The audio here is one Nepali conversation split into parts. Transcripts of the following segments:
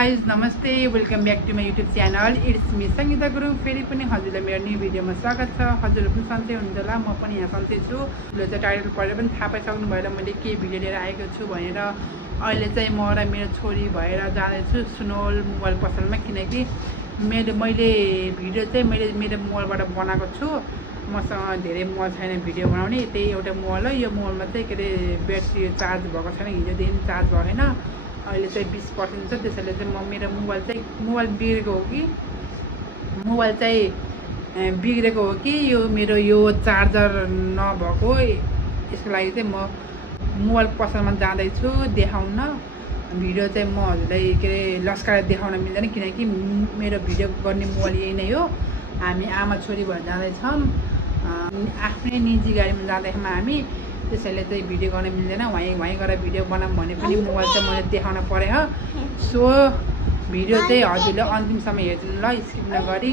गाइज नमस्ते welcome back to my YouTube channel it's me Sangeeta Gurung. फेरि पनि हजुरलाई मेरो न्यू भिडियोमा स्वागत छ। हजुरहरू पनि सन्चै हुनुहुन्छ होला, म पनि यहाँ सन्चै छु। उसले चाहिँ टाइटल पढेर पनि थाहा पाइसक्नु भएर मैले के भिडियो लिएर आएको छु भनेर। अहिले चाहिँ म र मेरो छोरी भएर जाँदैछु सुनोल मोबाइल पसलमा, किनकि मैले भिडियो चाहिँ मेरो मोबाइलबाट बनाएको छु। मसँग धेरै मोबाइल छैन भिडियो बनाउने, त्यही एउटा मोबाइल हो। यो मोबाइलमा चाहिँ के अरे ब्याट्री चार्ज भएको छैन, हिजोदेखि चार्ज भएन। अहिले चाहिँ 20% छ, त्यसैले चाहिँ म मेरो मोबाइल बिग्रेको हो कि बिग्रेको हो कि यो मेरो यो चार्जर नभएको, यसको लागि चाहिँ म मोबाइल पसलमा जाँदैछु देखाउन। भिडियो चाहिँ म हजुरलाई के अरे लस्काएर देखाउन मिल्दैन, किनकि मेरो भिडियो गर्ने मोबाइल यही नै हो। हामी आमा छोरी भएर जाँदैछौँ आफ्नै निजी गाडीमा जाँदैछौँ हामी, त्यसैले चाहिँ भिडियो गर्न मिल्दैन। वहीँ गएर भिडियो बनाऊँ भने पनि मोबाइल चाहिँ मैले देखाउन पऱ्यो। सो भिडियो चाहिँ हजुरले अन्तिमसम्म हेर्नु ल, स्किप नगरी।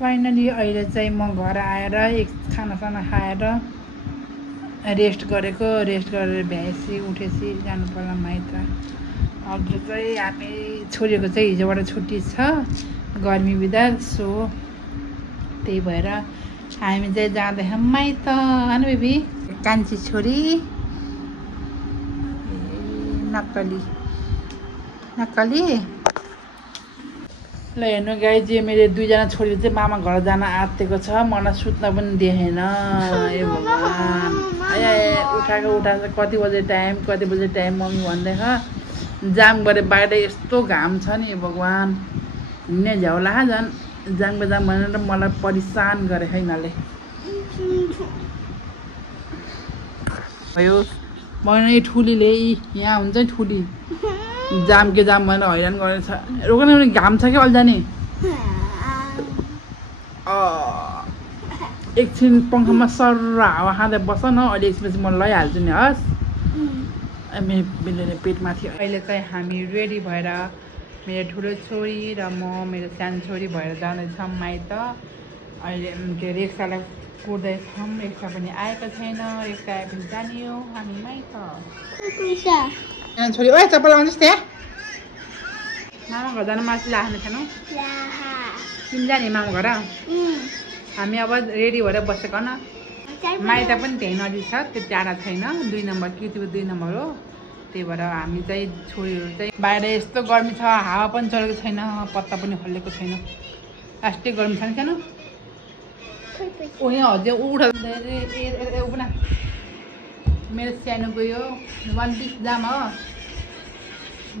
फाइनली अहिले चाहिँ म घर आएर एक खानासाना खाएर रेस्ट गरेर भ्याएपछि उठेपछि जानु पर्ला माइत। हजुर चाहिँ हामी छोरीको चाहिँ हिजोबाट छुट्टी छ गर्मी बिदा, सो त्यही भएर हामी चाहिँ जाँदैछौँ माइत। होइन बेबी, कान्छी छोरी नक्कली ल हेर्नु गाई चाहिँ मेरो दुईजना छोरी चाहिँ मामा घर जान आँटेको छ। मलाई सुत्न पनि देखेन। ए भगवान्, उठाएको कति बजे टाइम मम्मी भन्दैछ। जाम गरे बाहिर यस्तो घाम छ नि भगवान्, हिँड्ने झ्याउला झन् जाम भनेर मलाई परेसान गरे है यिनीहरूले। भयो मैले ठुलीले यहाँ हुन्छ नि ठुली जाम भनेर हैरान गरेछ। रोक्न भने घाम छ कि अहिले जाने। एकछिन पङ्खामा सर हावा खाँदै बस न, अहिले एकछिनपछि म लैहाल्छु नि। हस् मेरो पेटमा थियो। अहिले चाहिँ हामी रेडी भएर मेरो ठुलो छोरी र म मेरो सानो छोरी भएर जाँदैछौँ माइत। अहिले के रिक्सालाई कुर्दैछौँ, रिक्सा पनि आएको छैन, रिक्सा आए पनि जाने हो हामी माइत। छोरी ओ चप्पल लगाउनुहोस् त्यहाँ, मामा घर जानु मासु लाग्ने छैन तिमी जाने मामा घर। हामी अब रेडी भएर बसेको न, माइत पनि त्यही नजिक छ, त्यो टाढा छैन। 2 नम्बर किर्तिपुर 2 नम्बर हो। त्यही भएर हामी चाहिँ छोरीहरू चाहिँ बाहिर यस्तो गर्मी छ, हावा पनि चलेको छैन, पत्ता पनि हल्लेको छैन, लास्टै गर्मी छ नि सानो। ओ यहाँ हजुर उठा मेरो सानोको यो 1 पिस जामा हो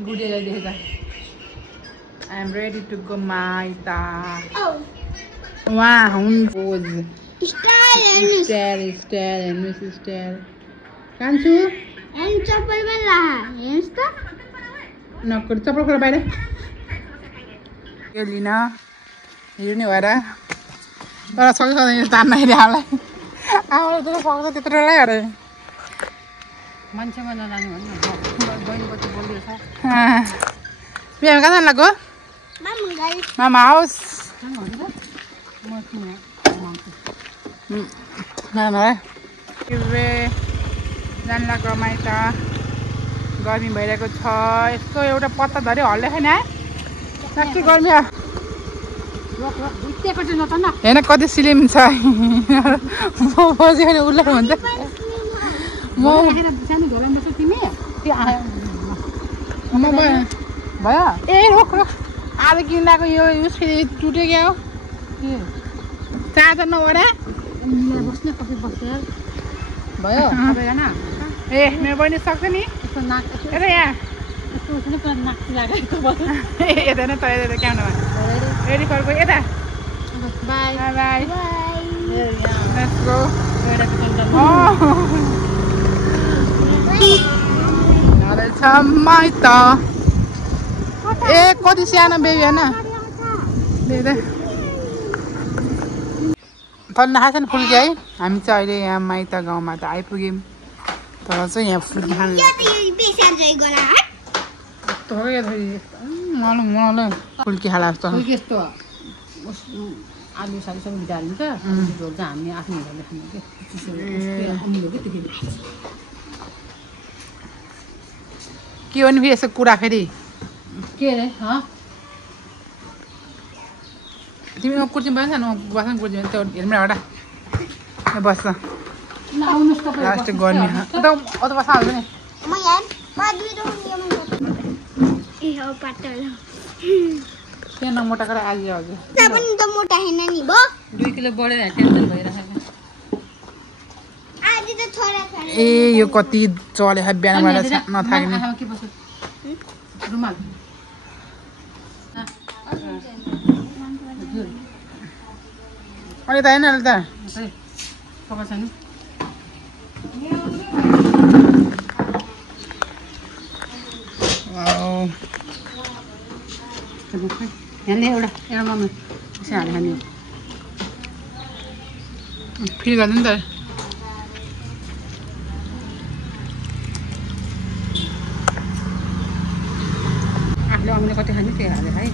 गुडिया देखेछ। I am ready to go माइत। वहाँ हुन्छ स्टाइल कान्छु नक्कली चप्पल खोला बाहिर यो लिन हिँड्नु नि भएर तर सक्दैन तान्दाखेरि हामीलाई आमा त सक्छ त्यत्रोलाई अरे मान्छेमा नजाने भन्नु बहिनीको चाहिँ बोल्दैछ। बिहामा कहाँ जानु लाग्यो मामा आओस् मामा जानु लाग्यो माइत। गर्मी भइरहेको छ, यस्तो एउटा पत्ता धरि हल्दै छैन साँच्चै गर्मी होइन। कति सिलिम छ म बस्यो भने उसलाई भन्छ म भयो। ए रोक आज किन्दाको यो युज फेरि टुट्यो क्या हो, चार्जर नभएर भयो। ए मेरो बहिनी सक्छ नि यता यहाँ यता नै त यता क्यामेरामा रेडी फर गो यता। By by let's go. जाँदैछ माइत। ए कति सानो बेबी होइन तल नखाएको नि फुल्की है। हामी चाहिँ अहिले यहाँ माइत गाउँमा त आइपुग्यौँ, तर चाहिँ यहाँ फुल्की खानु फुल्की खाला जस्तो आलु सालु सबै भित्र हालिन्छ, झोल चाहिँ हामी आफ्नो हिसाबले खानु क्या। के हो नि फेरि यसो कुरा फेरि के रे तिमीमा कुर्सी बस्छ न बस्न कुर्सी त्यो हेर्नु एउटा बस्छ लास्ट गर्मी अत बस्न हाल्छ नि त्यहाँ नमोटा गरेर आज हजुर 2 किलो बढेर टेन्सन भइरहेको ए यो कति चले बिहानबाट नथाक्ने के बस्छ रुमाल अहिले त होइन अहिले त खबर छैन यहाँले एउटा मम्मी यसो हालेर खाने फेरि गर्नु नि त आफूले अमिले कति खाने त्यही हालेर है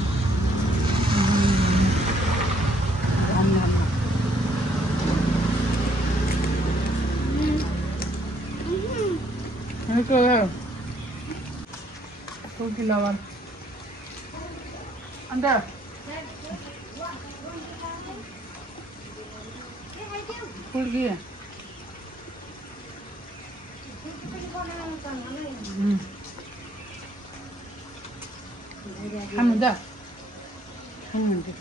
फुल्की लवन अन्त फुल्की खानुहुन्छ खानुहुन्थ्यो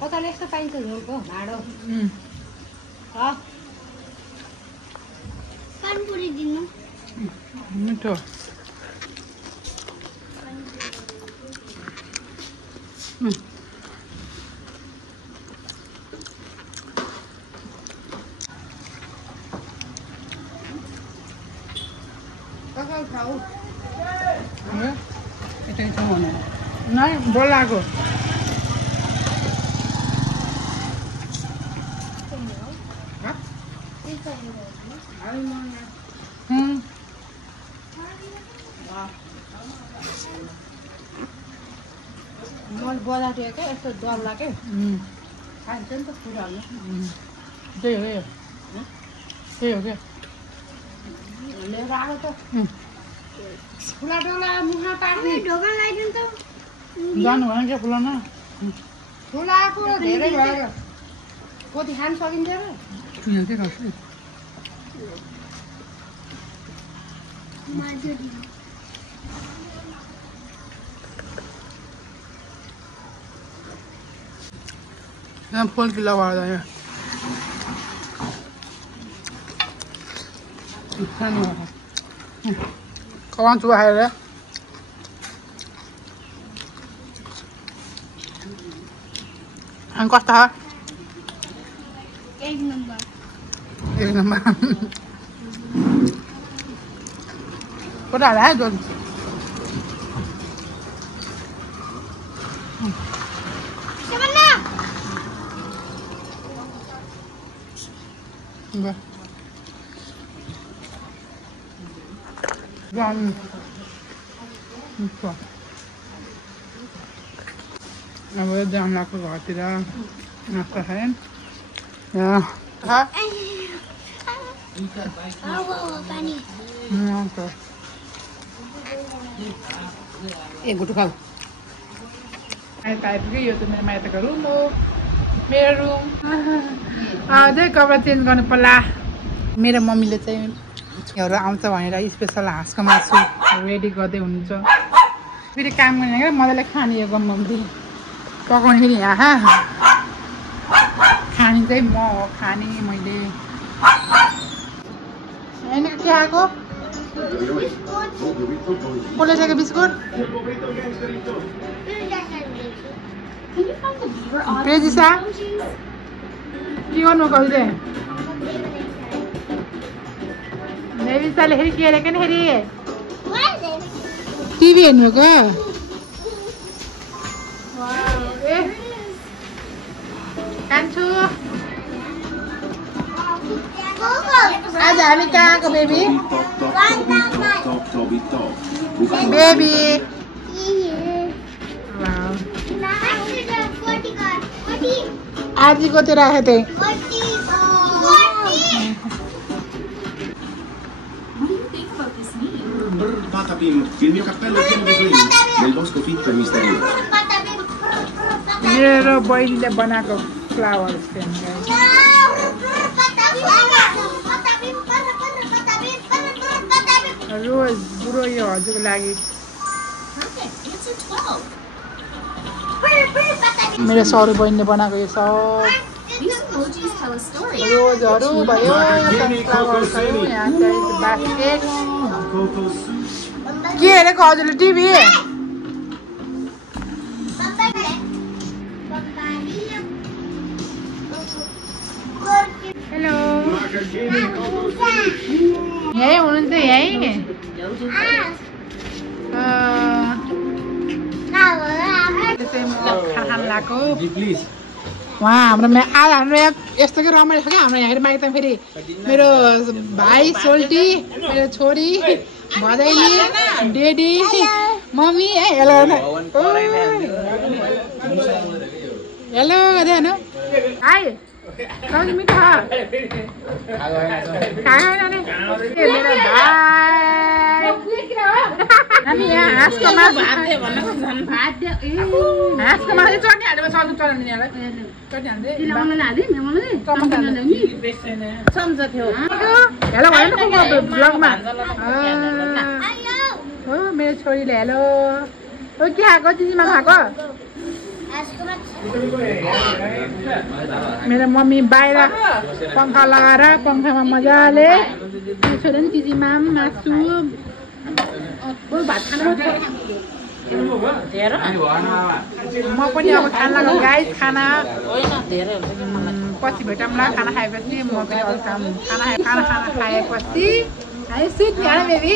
कताले यस्तो पाइन्छ झोलको भाँडो मिठो खाऊ यतै छ भने नै बोलाएको मैले बजाएको क्या यस्तो डर लाग्यो खान्छ नि त फुलहरू त्यही हो त्यही हो क्या लिएर आएको त फुला डोला मुखमा पार्ने ढोका लगाइदिनु त जानु भएन क्या फुलाउन फुलाएको धेरै भयो पोथी खान सकिन्छ र के गर्छु यहाँ फुल्की लगाएर यहाँ कमान चुहा खाएर अनि कस्तो एक नम्बर कता हाल्यो है जोड अब जाम लाग्छ घरतिर नास्ता खाएँ एक गुटु खाऊ माइत आइपुग्यो यो चाहिँ मेरो माइतको रुम हो मेरो रुम अझै कपडा चेन्ज गर्नु पर्ला मेरो मम्मीले चाहिँ हरू आउँछ भनेर स्पेसल हाँसको मासु रेडी गर्दै हुनुहुन्छ फेरि काम गर्ने क्या मजाले खाने यो गम्मम्ती पकाउने फेरि यहाँ खाने चाहिँ म हो खाने मैले होइन के आएको कसले छ बिस्कुट पेजिसा के गर्नु कहिले बेबिसाले फेरि के हेरेको नि फेरि टिभी हेर्नुभएको ए कान्छु आज हामी कहाँ आएको बेबी बेबी आजीको त्यो राखेको थिएँ Patapim, il mio cappello è pieno di bling nel bosco fitto e misterioso. मेरो बहिनीले बनाएको फ्लावर्स रोज बुढो यो हजुरको लागि मेरो सरू बहिनीले बनाएको यो सब रोजहरू भयो सनफ्लावर्सहरू यहाँ चाहिँ बास्केट के हेरेको हजुरले टिभी हेलो यहीँ हुनुहुन्छ यहीँ खाना लगाएको उहाँ हाम्रो आज हाम्रो यहाँ यस्तोकै रमाइलो छ क्या हाम्रो यहाँ माइक त फेरि मेरो भाइ सोल्टी मेरो छोरी भदैनी डेडी मम्मी है हेलो हेलो गर्दै हेर्नु हाई खानु मिठो मेरो भाइ हामी यहाँ हाँसको मासु चट्नी हालेर चल्नु चलाउने यहाँलाई चट्नी हाल्दै हेलो भन्नु ब्लगमा हो मेरो छोरीले हेलो हो के खाएको चिजीमा खाएको मेरो मम्मी बाहिर पङ्खा लगाएर पङ्खामा मजाले छोरी नि चिजीमा मासु भात खानु म पनि अब खाना लगाऊ गाइस खाना पछि भेटौँला खाना खाएपछि म पनि अरू काम खाना खाएपछि है सुत्ने बेबी